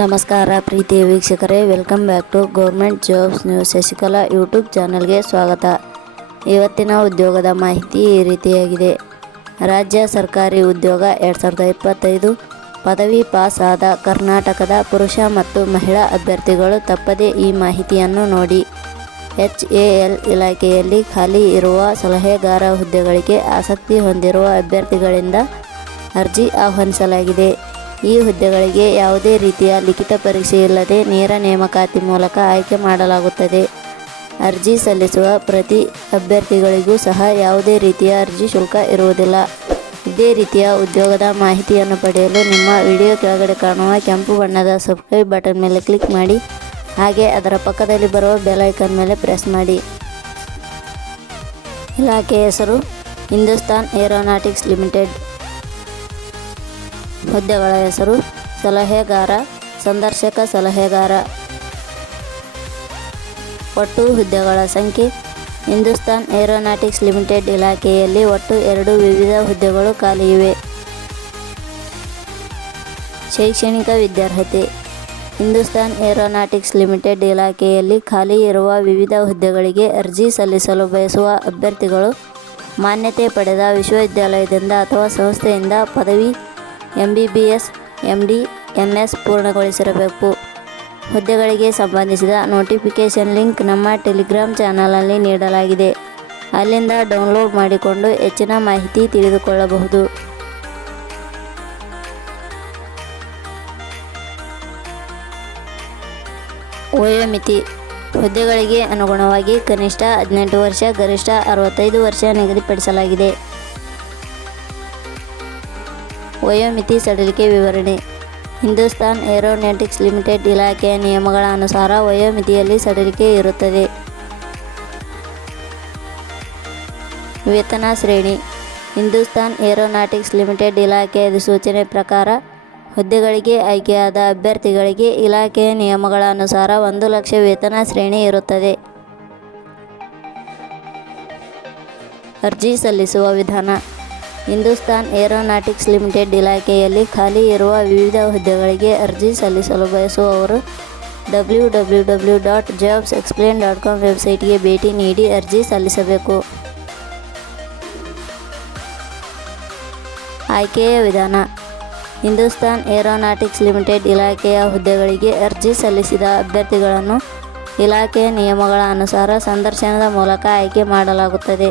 ನಮಸ್ಕಾರ ಪ್ರೀತಿಯ ವೀಕ್ಷಕರೇ welcome back to government jobs news Shashikala YouTube ಚಾನಲ್ಗೆ ಸ್ವಾಗತ. ಇವತ್ತಿನ ಉದ್ಯೋಗದ ಮಾಹಿತಿ ಈ ರೀತಿಯಾಗಿದೆ. ರಾಜ್ಯ ಸರ್ಕಾರಿ ಉದ್ಯೋಗ ಎರಡು ಸಾವಿರದ ಇಪ್ಪತ್ತೈದು ಪದವಿ ಪಾಸ್ ಆದ ಕರ್ನಾಟಕದ ಪುರುಷ ಮತ್ತು ಮಹಿಳಾ ಅಭ್ಯರ್ಥಿಗಳು ತಪ್ಪದೇ ಈ ಮಾಹಿತಿಯನ್ನು ನೋಡಿ. ಎಚ್ ಎ ಎಲ್ ಇಲಾಖೆಯಲ್ಲಿ ಖಾಲಿ ಇರುವ ಸಲಹೆಗಾರ ಹುದ್ದೆಗಳಿಗೆ ಆಸಕ್ತಿ ಹೊಂದಿರುವ ಅಭ್ಯರ್ಥಿಗಳಿಂದ ಅರ್ಜಿ ಆಹ್ವಾನಿಸಲಾಗಿದೆ. ಈ ಹುದ್ದೆಗಳಿಗೆ ಯಾವುದೇ ರೀತಿಯ ಲಿಖಿತ ಪರೀಕ್ಷೆ ಇಲ್ಲದೆ ನೇರ ನೇಮಕಾತಿ ಮೂಲಕ ಆಯ್ಕೆ ಮಾಡಲಾಗುತ್ತದೆ. ಅರ್ಜಿ ಸಲ್ಲಿಸುವ ಪ್ರತಿ ಅಭ್ಯರ್ಥಿಗಳಿಗೂ ಸಹ ಯಾವುದೇ ರೀತಿಯ ಅರ್ಜಿ ಶುಲ್ಕ ಇರುವುದಿಲ್ಲ. ಇದೇ ರೀತಿಯ ಉದ್ಯೋಗದ ಮಾಹಿತಿಯನ್ನು ಪಡೆಯಲು ನಿಮ್ಮ ವಿಡಿಯೋ ಕೆಳಗಡೆ ಕಾಣುವ ಕೆಂಪು ಬಣ್ಣದ ಸಬ್ಸ್ಕ್ರೈಬ್ ಬಟನ್ ಮೇಲೆ ಕ್ಲಿಕ್ ಮಾಡಿ, ಹಾಗೆ ಅದರ ಪಕ್ಕದಲ್ಲಿ ಬರುವ ಬೆಲೈಕನ್ ಮೇಲೆ ಪ್ರೆಸ್ ಮಾಡಿ. ಇಲಾಖೆಯ ಹೆಸರು ಹಿಂದೂಸ್ತಾನ್ ಏರೋನಾಟಿಕ್ಸ್ ಲಿಮಿಟೆಡ್. ಹುದ್ದೆಗಳ ಹೆಸರು ಸಲಹೆಗಾರ, ಸಂದರ್ಶಕ ಸಲಹೆಗಾರ. ಒಟ್ಟು ಹುದ್ದೆಗಳ ಸಂಖ್ಯೆ, ಹಿಂದೂಸ್ತಾನ್ ಏರೋನಾಟಿಕ್ಸ್ ಲಿಮಿಟೆಡ್ ಇಲಾಖೆಯಲ್ಲಿ ಒಟ್ಟು ಎರಡು ವಿವಿಧ ಹುದ್ದೆಗಳು ಖಾಲಿ ಇವೆ. ಶೈಕ್ಷಣಿಕ ವಿದ್ಯಾರ್ಹತೆ, ಹಿಂದೂಸ್ತಾನ್ ಏರೋನಾಟಿಕ್ಸ್ ಲಿಮಿಟೆಡ್ ಇಲಾಖೆಯಲ್ಲಿ ಖಾಲಿ ಇರುವ ವಿವಿಧ ಹುದ್ದೆಗಳಿಗೆ ಅರ್ಜಿ ಸಲ್ಲಿಸಲು ಬಯಸುವ ಅಭ್ಯರ್ಥಿಗಳು ಮಾನ್ಯತೆ ಪಡೆದ ವಿಶ್ವವಿದ್ಯಾಲಯದಿಂದ ಅಥವಾ ಸಂಸ್ಥೆಯಿಂದ ಪದವಿ M B B S M D M S ಪೂರ್ಣಗೊಳಿಸಿರಬೇಕು. ಹುದ್ದೆಗಳಿಗೆ ಸಂಬಂಧಿಸಿದ ನೋಟಿಫಿಕೇಷನ್ ಲಿಂಕ್ ನಮ್ಮ ಟೆಲಿಗ್ರಾಮ್ ಚಾನಲಲ್ಲಿ ನೀಡಲಾಗಿದೆ. ಅಲ್ಲಿಂದ ಡೌನ್ಲೋಡ್ ಮಾಡಿಕೊಂಡು ಹೆಚ್ಚಿನ ಮಾಹಿತಿ ತಿಳಿದುಕೊಳ್ಳಬಹುದು. ವಯೋಮಿತಿ ಹುದ್ದೆಗಳಿಗೆ ಅನುಗುಣವಾಗಿ ಕನಿಷ್ಠ ಹದಿನೆಂಟು ವರ್ಷ, ಗರಿಷ್ಠ ಅರವತ್ತೈದು ವರ್ಷ ನಿಗದಿಪಡಿಸಲಾಗಿದೆ. ವಯೋಮಿತಿ ಸಡಿಲಿಕೆ ವಿವರಣೆ. ಹಿಂದೂಸ್ತಾನ್ ಏರೋನಾಟಿಕ್ಸ್ ಲಿಮಿಟೆಡ್ ಇಲಾಖೆಯ ನಿಯಮಗಳ ಅನುಸಾರ ವಯೋಮಿತಿಯಲ್ಲಿ ಸಡಿಲಿಕೆ ಇರುತ್ತದೆ. ವೇತನ ಶ್ರೇಣಿ. ಹಿಂದೂಸ್ತಾನ್ ಏರೋನಾಟಿಕ್ಸ್ ಲಿಮಿಟೆಡ್ ಇಲಾಖೆಯ ಸೂಚನೆ ಪ್ರಕಾರ ಹುದ್ದೆಗಳಿಗೆ ಆಯ್ಕೆಯಾದ ಅಭ್ಯರ್ಥಿಗಳಿಗೆ ಇಲಾಖೆಯ ನಿಯಮಗಳ ಅನುಸಾರ ಒಂದು ಲಕ್ಷ ವೇತನ ಶ್ರೇಣಿ ಇರುತ್ತದೆ. ಅರ್ಜಿ ಸಲ್ಲಿಸುವ ವಿಧಾನ. ಹಿಂದೂಸ್ತಾನ್ ಏರೋನಾಟಿಕ್ಸ್ ಲಿಮಿಟೆಡ್ ಇಲಾಖೆಯಲ್ಲಿ ಖಾಲಿ ಇರುವ ವಿವಿಧ ಹುದ್ದೆಗಳಿಗೆ ಅರ್ಜಿ ಸಲ್ಲಿಸಲು ಬಯಸುವವರು W W W dot jobs explain dot com ವೆಬ್ಸೈಟ್ಗೆ ಭೇಟಿ ನೀಡಿ ಅರ್ಜಿ ಸಲ್ಲಿಸಬೇಕು. ಆಯ್ಕೆಯ ವಿಧಾನ. ಹಿಂದೂಸ್ತಾನ್ ಏರೋನಾಟಿಕ್ಸ್ ಲಿಮಿಟೆಡ್ ಇಲಾಖೆಯ ಹುದ್ದೆಗಳಿಗೆ ಅರ್ಜಿ ಸಲ್ಲಿಸಿದ ಅಭ್ಯರ್ಥಿಗಳನ್ನು ಇಲಾಖೆಯ ನಿಯಮಗಳ ಅನುಸಾರ ಸಂದರ್ಶನದ ಮೂಲಕ ಆಯ್ಕೆ ಮಾಡಲಾಗುತ್ತದೆ.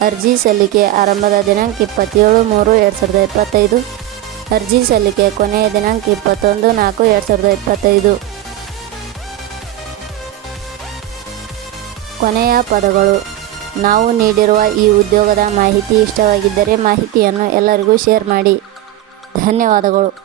ಅರ್ಜಿ ಸಲ್ಲಿಕೆ ಆರಂಭದ ದಿನಾಂಕ ಇಪ್ಪತ್ತೇಳು ಮೂರು ಎರಡು ಸಾವಿರದ ಇಪ್ಪತ್ತೈದು. ಅರ್ಜಿ ಸಲ್ಲಿಕೆ ಕೊನೆಯ ದಿನಾಂಕ ಇಪ್ಪತ್ತೊಂದು ನಾಲ್ಕು ಎರಡು ಸಾವಿರದ ಇಪ್ಪತ್ತೈದು. ಕೊನೆಯ ಪದಗಳು. ನಾವು ನೀಡಿರುವ ಈ ಉದ್ಯೋಗದ ಮಾಹಿತಿ ಇಷ್ಟವಾಗಿದ್ದರೆ ಮಾಹಿತಿಯನ್ನು ಎಲ್ಲರಿಗೂ ಶೇರ್ ಮಾಡಿ. ಧನ್ಯವಾದಗಳು.